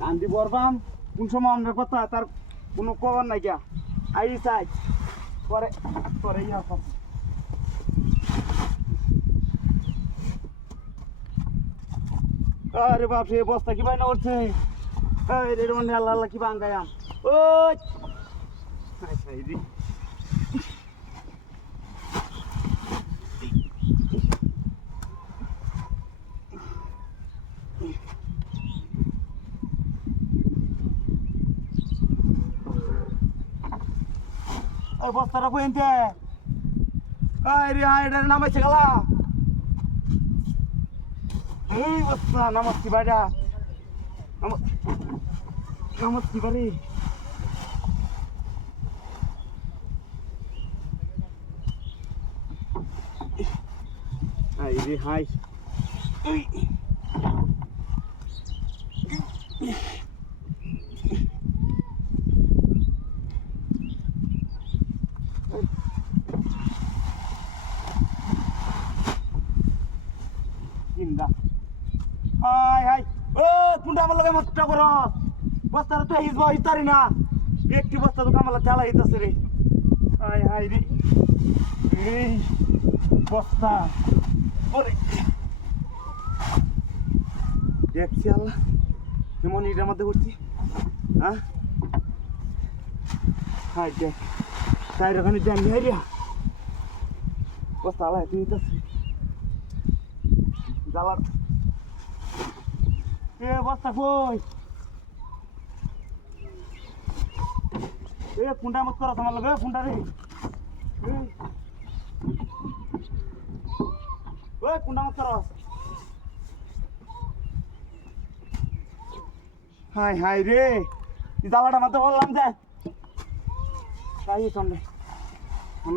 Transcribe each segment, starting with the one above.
কান্দি বরবাম কোন সময় আমরা কথা তার কোনো খবর নাই গিয়া আই চাই পরে পরে ইয়া আরে বাপ রে বস্তা কি বাইনা উঠছে এই রে মানে আল্লাহ আল্লাহ কি বাঙ্গায়াম ও আচ্ছা ওই বস্তাটা কইতে আয় রে আয় রে নামাইছে গেলা। এই বস্তা, নামাচ্ছি বাইরা নামাচ্ছি বাড়ি। হাই এই কিন্দা হাই হাই ও, কুন্ডা আমার লগে মস্ত কর। বস্তার তো হিজবা হিতারি না। একটি বস্তা তো কামালা চালা হিতাছে রে। হাই হাই রে। এই বস্তা। ওরে। দেখছি আল্লাহ। কেমন ইটার মধ্যে করছি হ্যাঁ? হাই দেখ। তাই ওখানে জানি হাই রে। বস্তা আল্লাহ তুই হিতাছে জ্বালার এ বস্তা কই? এ কুন্ডা মত করা তোমার লগে কুন্ডা রে। ওই কুন্ডা মত করা। হাই হাই রে জ্বালাটা মাত্র বললাম যে। তাই সামনে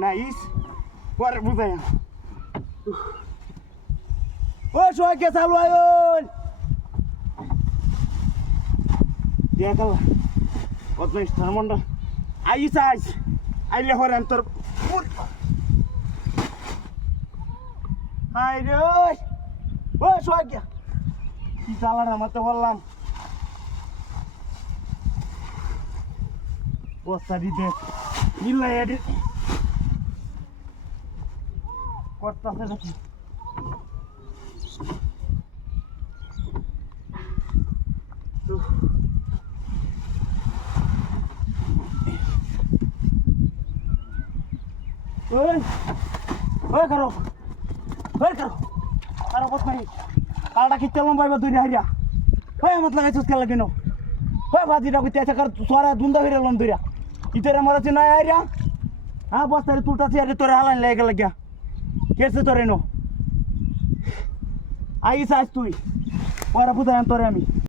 না। ইস, পরে বুঝাই ও সবাই কে চালু আয়ন দেখাল কত স্থান মন্ডল আইস আইস আইলে হরে আমি তোর হাই রে ওই ও সবাই কে চালার আমার তো বললাম বস্তা দিতে মিল্লাই করতেছে নাকি ওই করো ওই করো। কারও পথ নাই কালটা কি তেলম পাইবা দুই হারিয়া? ওই আমার লাগাইছিস কে লাগিনো। ওই বাজিটা কইতে আছে কার সোয়ারা দুন্দা হইরা লম দুইরা ইতরে আমার আছে নাই হারিয়া। হ্যাঁ বস্তারে তুলতাছি, আরে তোরে হালান লেগে লাগিয়া। কেসে তোরে নো? আইস আইস তুই পরে বুঝাই তোরে আমি